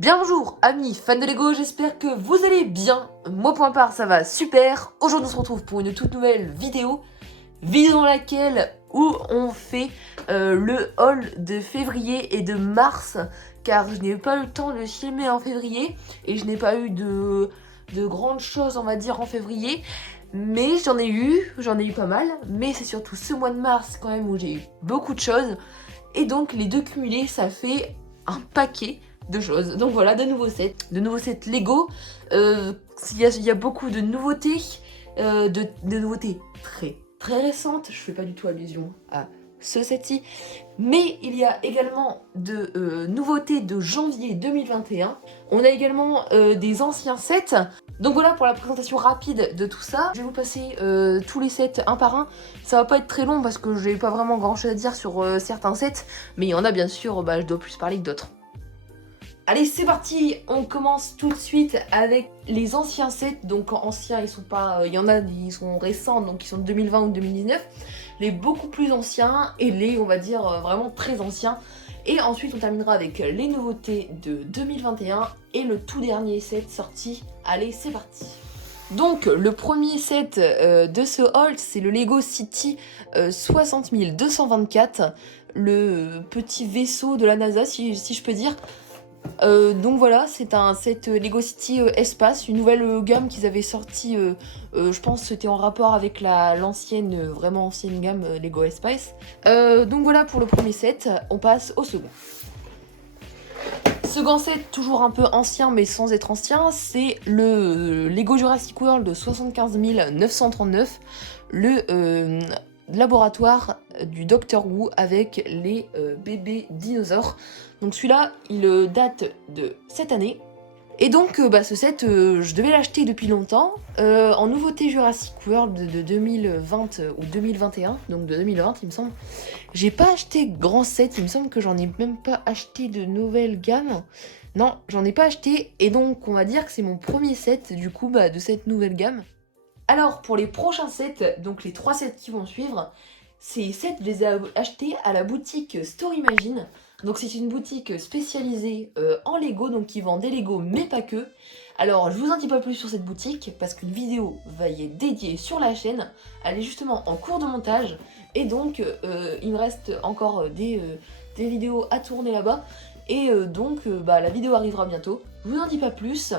Bien bonjour amis fans de Lego, j'espère que vous allez bien. Moi pour ma part ça va super. Aujourd'hui on se retrouve pour une toute nouvelle vidéo dans laquelle on fait le haul de février et de mars, car je n'ai pas eu le temps de filmer en février et je n'ai pas eu de grandes choses on va dire en février. Mais j'en ai eu pas mal, mais c'est surtout ce mois de mars quand même où j'ai eu beaucoup de choses. Et donc les deux cumulés ça fait un paquet de choses. Donc voilà, de nouveaux sets Lego. Il y a beaucoup de nouveautés, de nouveautés très récentes. Je fais pas du tout allusion à ce set-ci, mais il y a également de nouveautés de janvier 2021. On a également des anciens sets. Donc voilà pour la présentation rapide de tout ça. Je vais vous passer tous les sets un par un. Ça va pas être très long parce que j'ai pas vraiment grand chose à dire sur certains sets, mais il y en a bien sûr, je dois plus parler que d'autres. Allez, c'est parti. On commence tout de suite avec les anciens sets. Donc anciens, ils sont pas, il y en a, ils sont récents, donc ils sont de 2020 ou de 2019. Les beaucoup plus anciens et les, on va dire, vraiment très anciens. Et ensuite, on terminera avec les nouveautés de 2021 et le tout dernier set sorti. Allez, c'est parti. Donc, le premier set de ce haul, c'est le Lego City 60224, le petit vaisseau de la NASA, si je peux dire. Donc voilà, c'est un set Lego City Espace, une nouvelle gamme qu'ils avaient sorti, je pense que c'était en rapport avec l'ancienne, vraiment ancienne gamme Lego Espace. Donc voilà pour le premier set, on passe au second. Second set, toujours un peu ancien mais sans être ancien, c'est le Lego Jurassic World de 75 939, le laboratoire du Docteur Wu avec les bébés dinosaures. Donc celui-là, il date de cette année. Et donc ce set, je devais l'acheter depuis longtemps. En nouveauté Jurassic World de 2020 ou 2021, donc de 2020 il me semble. J'ai pas acheté grand set, il me semble que j'en ai même pas acheté de nouvelle gamme. Non, j'en ai pas acheté, et donc on va dire que c'est mon premier set du coup de cette nouvelle gamme. Alors pour les prochains sets, donc les 3 sets qui vont suivre, ces sets je les ai achetés à la boutique Storymagine. Donc c'est une boutique spécialisée en Lego, donc qui vend des Lego mais pas que. Alors je vous en dis pas plus sur cette boutique parce qu'une vidéo va y être dédiée sur la chaîne. Elle est justement en cours de montage et donc il me reste encore des vidéos à tourner là-bas. Et donc la vidéo arrivera bientôt. Je vous en dis pas plus.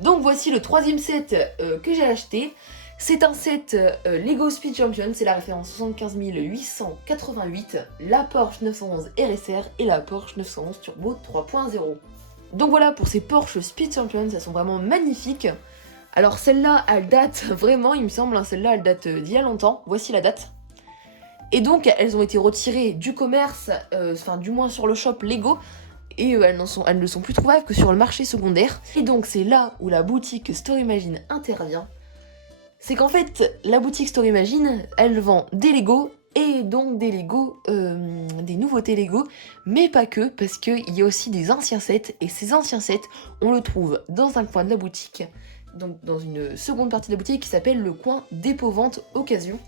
Donc voici le troisième set que j'ai acheté. C'est un set Lego Speed Champion, c'est la référence 75 888, la Porsche 911 RSR et la Porsche 911 Turbo 3.0. Donc voilà pour ces Porsche Speed Champions, elles sont vraiment magnifiques. Alors celle-là, elle date vraiment, il me semble, hein, celle-là elle date d'il y a longtemps, voici la date. Et donc elles ont été retirées du commerce, enfin du moins sur le shop Lego, et elles ne sont plus trouvables que sur le marché secondaire. Et donc c'est là où la boutique Storymagine intervient. C'est qu'en fait, la boutique Storymagine, elle vend des Lego, et donc des Lego, des nouveautés Lego, mais pas que, parce qu'il y a aussi des anciens sets, et ces anciens sets, on le trouve dans un coin de la boutique, donc dans une seconde partie de la boutique qui s'appelle le coin dépôt-vente occasion.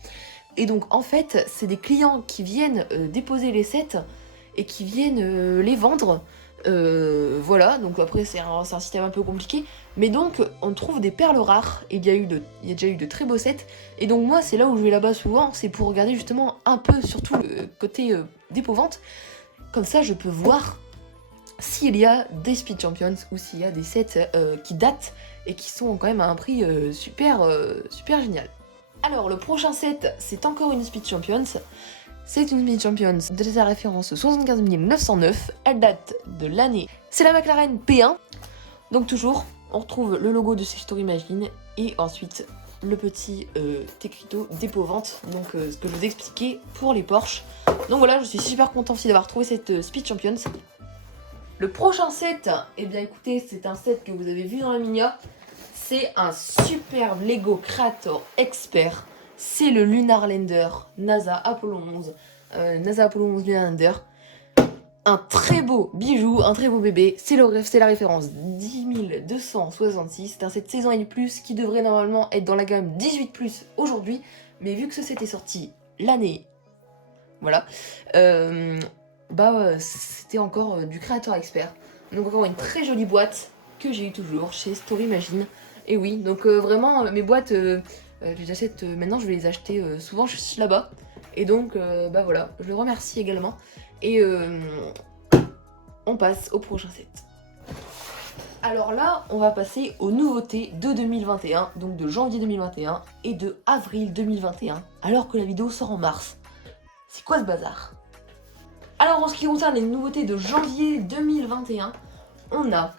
Et donc en fait, c'est des clients qui viennent déposer les sets, et qui viennent les vendre. Voilà, donc après c'est un système un peu compliqué, mais donc on trouve des perles rares, il y a déjà eu de très beaux sets, et donc moi c'est là où je vais là-bas souvent, c'est pour regarder justement un peu surtout le côté dépôt-vente, comme ça je peux voir s'il y a des Speed Champions ou s'il y a des sets qui datent et qui sont quand même à un prix super génial. Alors le prochain set c'est encore une Speed Champions. C'est une Speed Champions de sa référence 75 909, elle date de l'année. C'est la McLaren P1, donc toujours, on retrouve le logo de Storymagine et ensuite le petit écriteau dépôt-vente, donc ce que je vous expliquais pour les Porsche. Donc voilà, je suis super content aussi d'avoir trouvé cette Speed Champions. Le prochain set, eh bien écoutez, c'est un set que vous avez vu dans la Minia, c'est un superbe Lego Creator Expert. C'est le Lunar Lander NASA Apollo 11. NASA Apollo 11 Lunar Lander. Un très beau bijou, un très beau bébé. C'est la référence 10 266. C'est un set 16 ans et plus qui devrait normalement être dans la gamme 18 plus aujourd'hui. Mais vu que ce set est sorti l'année, voilà, c'était encore du Creator Expert. Donc encore une très jolie boîte que j'ai eu toujours chez Story Machine. Et oui, donc vraiment mes boîtes, je les achète maintenant, je vais les acheter souvent là-bas. Et donc bah voilà, je le remercie également. Et on passe au prochain set. Alors là, on va passer aux nouveautés de 2021, donc de janvier 2021 et de avril 2021, alors que la vidéo sort en mars. C'est quoi ce bazar? Alors en ce qui concerne les nouveautés de janvier 2021, on a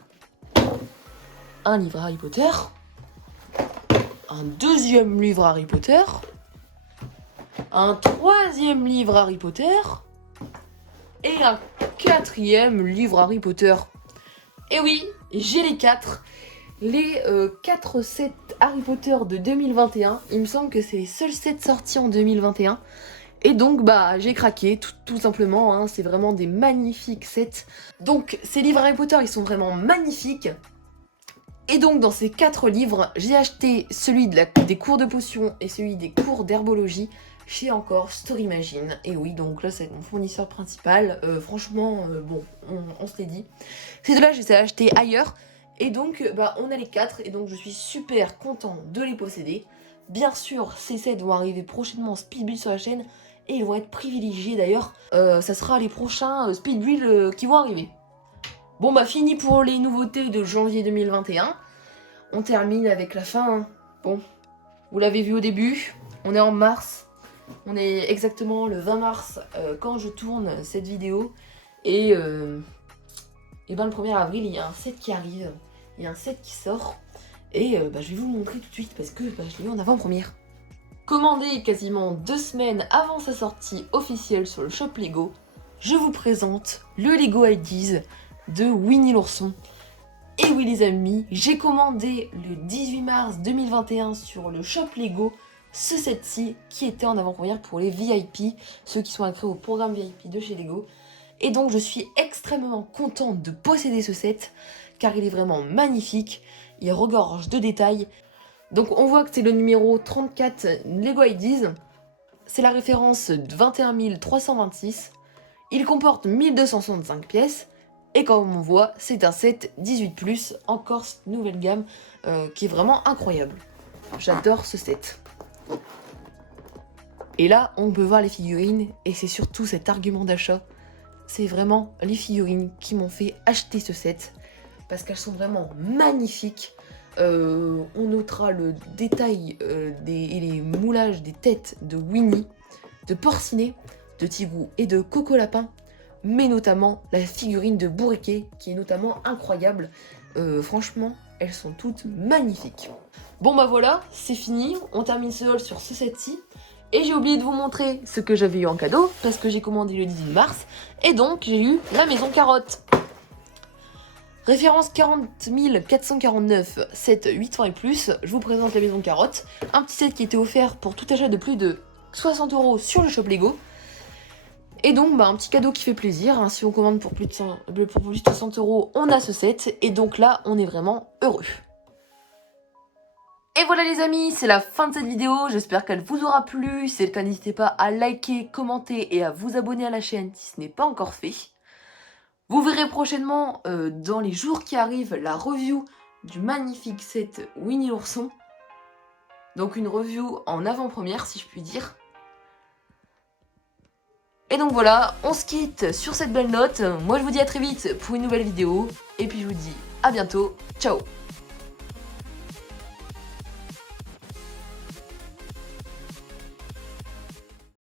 un livre Harry Potter, un deuxième livre Harry Potter, un troisième livre Harry Potter et un quatrième livre Harry Potter. Et oui, j'ai les 4. Les 4 sets Harry Potter de 2021. Il me semble que c'est les seuls sets sortis en 2021. Et donc bah j'ai craqué tout simplement, hein. C'est vraiment des magnifiques sets. Donc ces livres Harry Potter ils sont vraiment magnifiques. Et donc dans ces 4 livres, j'ai acheté celui des cours de potions et celui des cours d'herbologie chez encore Story Machine. Et oui, donc là c'est mon fournisseur principal. Franchement, bon, on se l'est dit. Ces deux-là, je les ai achetés ailleurs. Et donc, bah, on a les 4. Et donc, je suis super content de les posséder. Bien sûr, ces sets vont arriver prochainement en speed build sur la chaîne. Et ils vont être privilégiés d'ailleurs. Ça sera les prochains speed build qui vont arriver. Bon, bah, fini pour les nouveautés de janvier 2021. On termine avec la fin. Hein. Bon, vous l'avez vu au début. On est en mars. On est exactement le 20 mars quand je tourne cette vidéo. Et ben le 1er avril, il y a un set qui arrive. Il y a un set qui sort. Et bah, je vais vous le montrer tout de suite parce que bah, je l'ai eu en avant-première. Commandé quasiment 2 semaines avant sa sortie officielle sur le shop Lego, je vous présente le Lego Ideas de Winnie l'ourson. Et oui les amis, j'ai commandé le 18 mars 2021 sur le shop Lego ce set-ci qui était en avant-première pour les VIP, ceux qui sont inscrits au programme VIP de chez Lego. Et donc je suis extrêmement contente de posséder ce set car il est vraiment magnifique, il regorge de détails. Donc on voit que c'est le numéro 34 Lego Ideas, c'est la référence 21 326, il comporte 1265 pièces et comme on voit c'est un set 18+, encore cette nouvelle gamme qui est vraiment incroyable. J'adore ce set. Et là on peut voir les figurines et c'est surtout cet argument d'achat. C'est vraiment les figurines qui m'ont fait acheter ce set parce qu'elles sont vraiment magnifiques. On notera le détail et les moulages des têtes de Winnie, de Porcinet, de Tigrou et de Coco Lapin, mais notamment la figurine de Bourriquet qui est notamment incroyable. Franchement, elles sont toutes magnifiques. Bon bah voilà, c'est fini, on termine ce haul sur ce set-ci. Et j'ai oublié de vous montrer ce que j'avais eu en cadeau, parce que j'ai commandé le 18 mars, et donc j'ai eu la maison carotte. Référence 40 449, set 8 ans et plus, je vous présente la maison carotte. Un petit set qui était offert pour tout achat de plus de 60 € sur le shop Lego. Et donc bah, un petit cadeau qui fait plaisir, hein. Si on commande pour plus de 60 €, on a ce set, et donc là on est vraiment heureux. Et voilà les amis, c'est la fin de cette vidéo, j'espère qu'elle vous aura plu. Si c'est le cas, n'hésitez pas à liker, commenter et à vous abonner à la chaîne si ce n'est pas encore fait. Vous verrez prochainement, dans les jours qui arrivent, la review du magnifique set Winnie l'ourson. Donc une review en avant-première si je puis dire. Et donc voilà, on se quitte sur cette belle note. Moi je vous dis à très vite pour une nouvelle vidéo. Et puis je vous dis à bientôt, ciao.